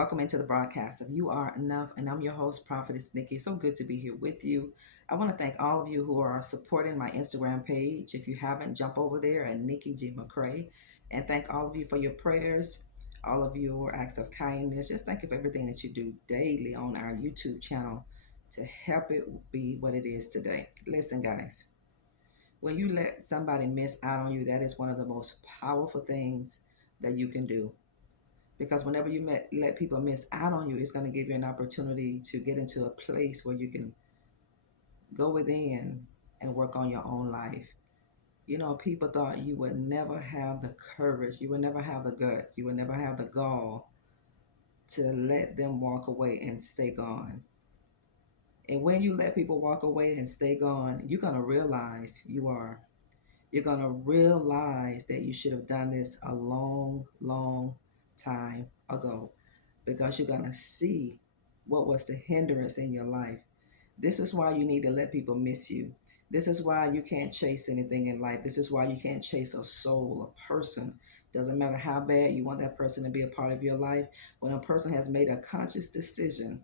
Welcome into the broadcast of You Are Enough, and I'm your host, Prophetess Nikki. So good to be here with you. I want to thank all of you who are supporting my Instagram page. If you haven't, jump over there at Nikki McCray, and thank all of you for your prayers, all of your acts of kindness. Just thank you for everything that you do daily on our YouTube channel to help it be what it is today. Listen, guys, when you let somebody miss out on you, that is one of the most powerful things that you can do, because whenever let people miss out on you, it's going to give you an opportunity to get into a place where you can go within and work on your own life. You know, people thought you would never have the courage, you would never have the guts, you would never have the gall to let them walk away and stay gone. And when you let people walk away and stay gone, you're going to realize you're going to realize that you should have done this a long, long time ago, because you're going to see what was the hindrance in your life. This is why you need to let people miss you. This is why you can't chase anything in life. This is why you can't chase a soul, a person. Doesn't matter how bad you want that person to be a part of your life. When a person has made a conscious decision,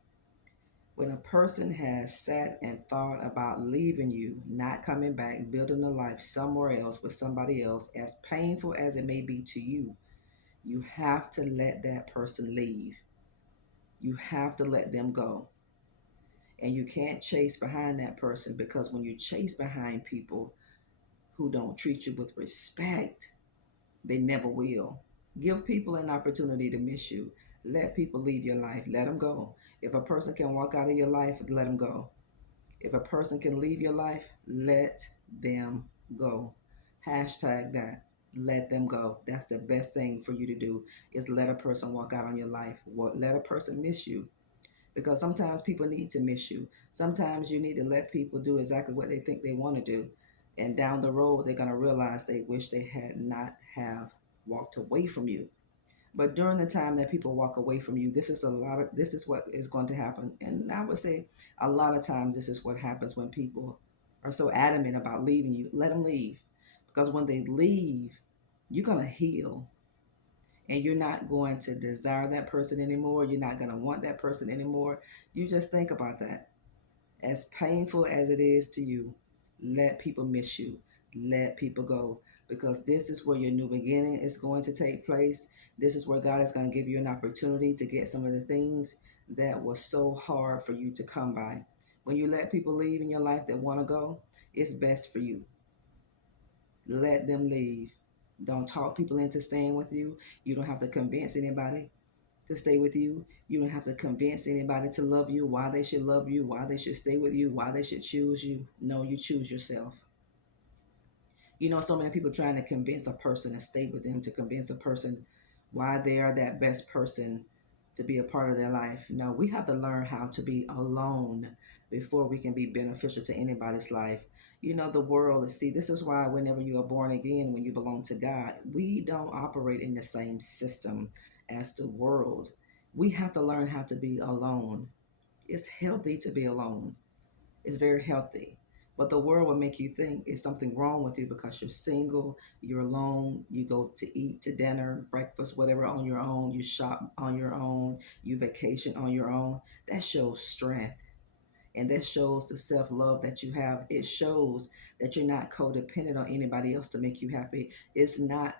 when a person has sat and thought about leaving you, not coming back, building a life somewhere else with somebody else, as painful as it may be to you, you have to let that person leave. You have to let them go. And you can't chase behind that person, because when you chase behind people who don't treat you with respect, they never will. Give people an opportunity to miss you. Let people leave your life. Let them go. If a person can walk out of your life, let them go. If a person can leave your life, let them go. Hashtag that. Let them go. That's the best thing for you to do, is let a person walk out on your life. Let a person miss you, because sometimes people need to miss you. Sometimes you need to let people do exactly what they think they want to do. And down the road, they're going to realize they wish they had not have walked away from you. But during the time that people walk away from you, this is what is going to happen. And I would say a lot of times this is what happens when people are so adamant about leaving you. Let them leave. Because when they leave, you're going to heal, and you're not going to desire that person anymore. You're not going to want that person anymore. You just think about that. As painful as it is to you, let people miss you. Let people go, because this is where your new beginning is going to take place. This is where God is going to give you an opportunity to get some of the things that was so hard for you to come by. When you let people leave in your life that want to go, it's best for you. Let them leave. Don't talk people into staying with you. You don't have to convince anybody to stay with you. You don't have to convince anybody to love you, why they should love you, why they should stay with you, why they should choose you. No, you choose yourself. You know, so many people trying to convince a person to stay with them, to convince a person why they are that best person to be a part of their life. No, we have to learn how to be alone before we can be beneficial to anybody's life. You know, the world, see, this is why whenever you are born again, when you belong to God, we don't operate in the same system as the world. We have to learn how to be alone. It's healthy to be alone. It's very healthy. But the world will make you think it's something wrong with you because you're single, you're alone, you go to eat to dinner, breakfast, whatever on your own, you shop on your own, you vacation on your own. That shows strength. And that shows the self-love that you have. It shows that you're not codependent on anybody else to make you happy. It's not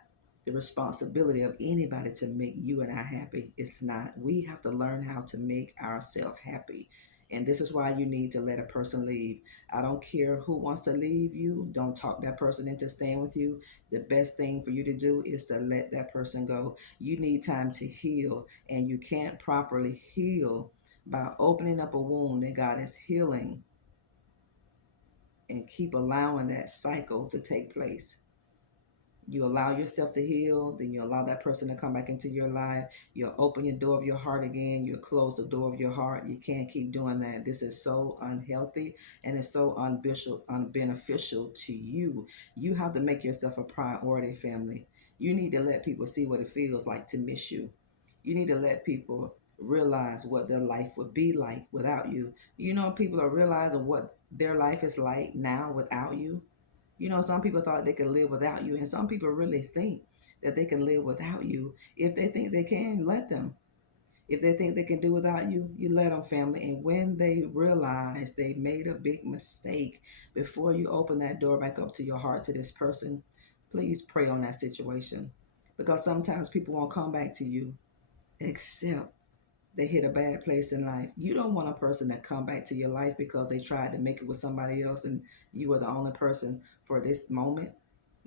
the responsibility of anybody to make you and I happy. It's not. We have to learn how to make ourselves happy. And this is why you need to let a person leave. I don't care who wants to leave you. Don't talk that person into staying with you. The best thing for you to do is to let that person go. You need time to heal, and you can't properly heal by opening up a wound that God is healing, and keep allowing that cycle to take place. You allow yourself to heal, then you allow that person to come back into your life. You'll open your door of your heart again. You'll close the door of your heart. You can't keep doing that. This is so unhealthy, and it's so unbeneficial to you. You have to make yourself a priority, family. You need to let people see what it feels like to miss you. You need to let people realize what their life would be like without you. You know, people are realizing what their life is like now without you. You know, some people thought they could live without you, and some people really think that they can live without you. If they think they can, let them. If they think they can do without you, you let them, family. And when they realize they made a big mistake, before you open that door back up to your heart to this person, please pray on that situation. Because sometimes people won't come back to you except they hit a bad place in life. You don't want a person that come back to your life because they tried to make it with somebody else and you were the only person for this moment.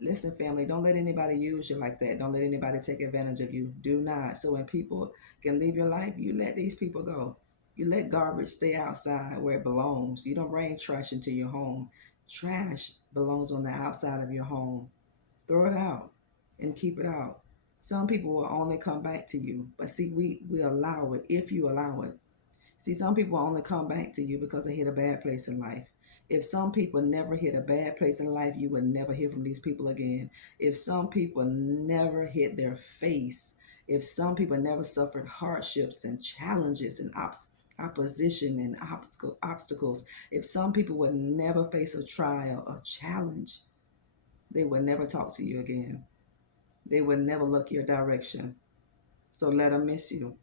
Listen, family, don't let anybody use you like that. Don't let anybody take advantage of you. Do not. So when people can leave your life, you let these people go. You let garbage stay outside where it belongs. You don't bring trash into your home. Trash belongs on the outside of your home. Throw it out and keep it out. Some people will only come back to you, but see, we allow it if you allow it. See, some people only come back to you because they hit a bad place in life. If some people never hit a bad place in life, you would never hear from these people again. If some people never hit their face, if some people never suffered hardships and challenges and opposition and obstacles, if some people would never face a trial, a challenge, they would never talk to you again. They would never look your direction. So let them miss you.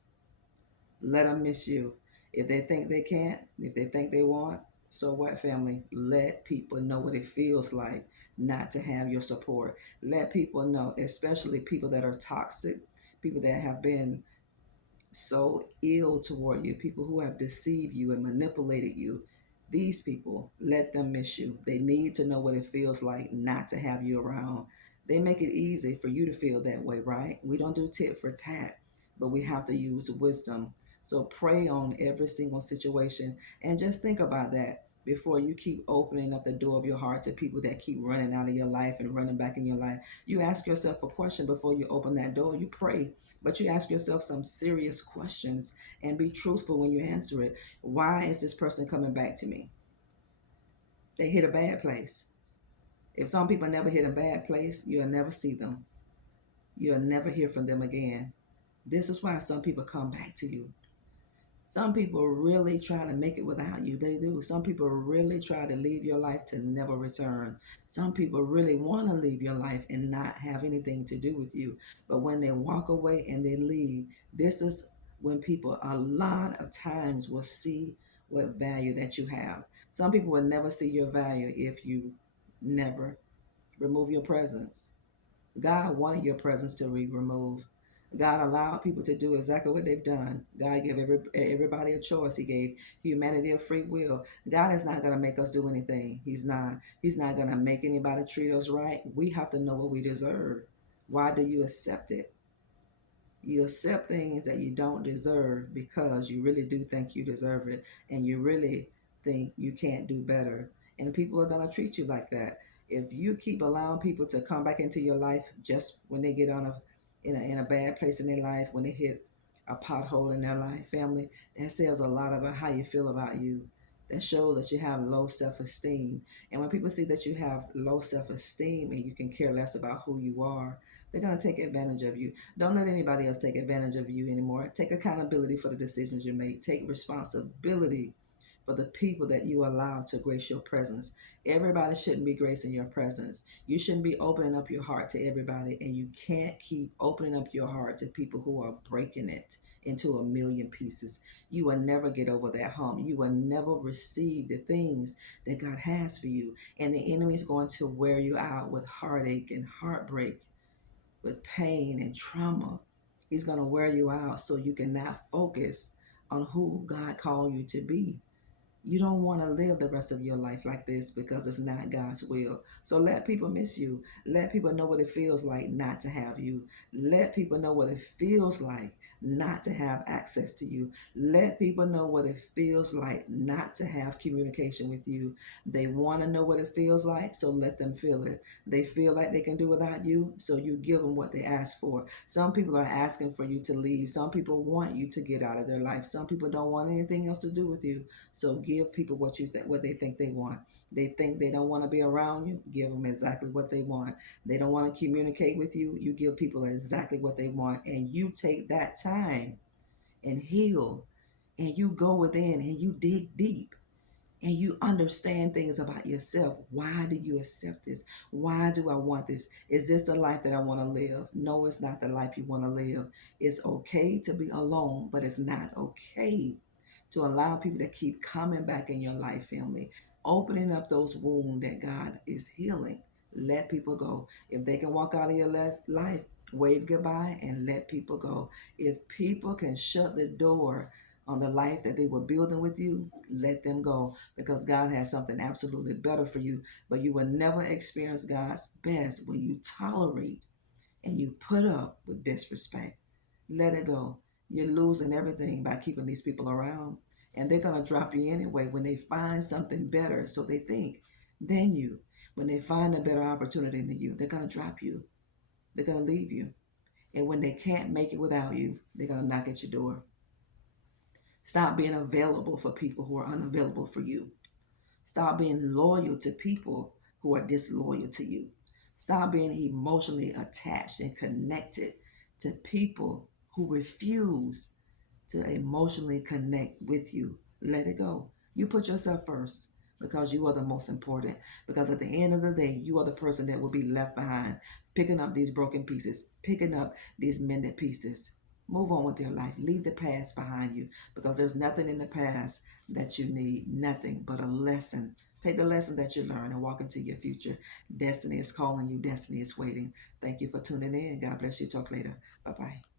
Let them miss you. If they think they can't, if they think they won't, so what, family? Let people know what it feels like not to have your support. Let people know, especially people that are toxic, people that have been so ill toward you, people who have deceived you and manipulated you. These people, let them miss you. They need to know what it feels like not to have you around. They make it easy for you to feel that way, right? We don't do tit for tat, but we have to use wisdom. So pray on every single situation and just think about that before you keep opening up the door of your heart to people that keep running out of your life and running back in your life. You ask yourself a question before you open that door. You pray, but you ask yourself some serious questions and be truthful when you answer it. Why is this person coming back to me? They hit a bad place. If some people never hit a bad place, you'll never see them. You'll never hear from them again. This is why some people come back to you. Some people really try to make it without you. They do. Some people really try to leave your life to never return. Some people really want to leave your life and not have anything to do with you. But when they walk away and they leave, this is when people a lot of times will see what value that you have. Some people will never see your value if you never remove your presence. God wanted your presence to be removed. God allowed people to do exactly what they've done. God gave everybody a choice. He gave humanity a free will. God is not going to make us do anything. He's not. He's not going to make anybody treat us right. We have to know what we deserve. Why do you accept it? You accept things that you don't deserve because you really do think you deserve it and you really think you can't do better. And people are going to treat you like that. If you keep allowing people to come back into your life just when they get on a bad place in their life, when they hit a pothole in their life, family, that says a lot about how you feel about you. That shows that you have low self-esteem. And when people see that you have low self-esteem and you can care less about who you are, they're going to take advantage of you. Don't let anybody else take advantage of you anymore. Take accountability for the decisions you make. Take responsibility for the people that you allow to grace your presence. Everybody shouldn't be gracing your presence. You shouldn't be opening up your heart to everybody, and you can't keep opening up your heart to people who are breaking it into a million pieces. You will never get over that hump. You will never receive the things that God has for you. And the enemy is going to wear you out with heartache and heartbreak, with pain and trauma. He's going to wear you out so you cannot focus on who God called you to be. You don't want to live the rest of your life like this because it's not God's will. So let people miss you. Let people know what it feels like not to have you. Let people know what it feels like not to have access to you. Let people know what it feels like not to have communication with you. They want to know what it feels like, so let them feel it. They feel like they can do without you, so you give them what they ask for. Some people are asking for you to leave. Some people want you to get out of their life. Some people don't want anything else to do with you. So give people what they think they want. They think they don't want to be around you. Give them exactly what they want. They don't want to communicate with you. You give people exactly what they want, and you take that time and heal, and you go within and you dig deep and you understand things about yourself. Why do you accept this? Why do I want this? Is this the life that I want to live? No, it's not the life you want to live. It's okay to be alone, but it's not okay to allow people to keep coming back in your life, family. Opening up those wounds that God is healing. Let people go. If they can walk out of your life, wave goodbye and let people go. If people can shut the door on the life that they were building with you, let them go, because God has something absolutely better for you. But you will never experience God's best when you tolerate and you put up with disrespect. Let it go. You're losing everything by keeping these people around. And they're going to drop you anyway when they find something better, so they think, than you. When they find a better opportunity than you, they're going to drop you. They're going to leave you. And when they can't make it without you, they're going to knock at your door. Stop being available for people who are unavailable for you. Stop being loyal to people who are disloyal to you. Stop being emotionally attached and connected to people who refuse to emotionally connect with you. Let it go. You put yourself first, because you are the most important. Because at the end of the day, you are the person that will be left behind, picking up these broken pieces, picking up these mended pieces. Move on with your life. Leave the past behind you, because there's nothing in the past that you need, nothing but a lesson. Take the lesson that you learn and walk into your future. Destiny is calling you. Destiny is waiting. Thank you for tuning in. God bless you. Talk later. Bye-bye.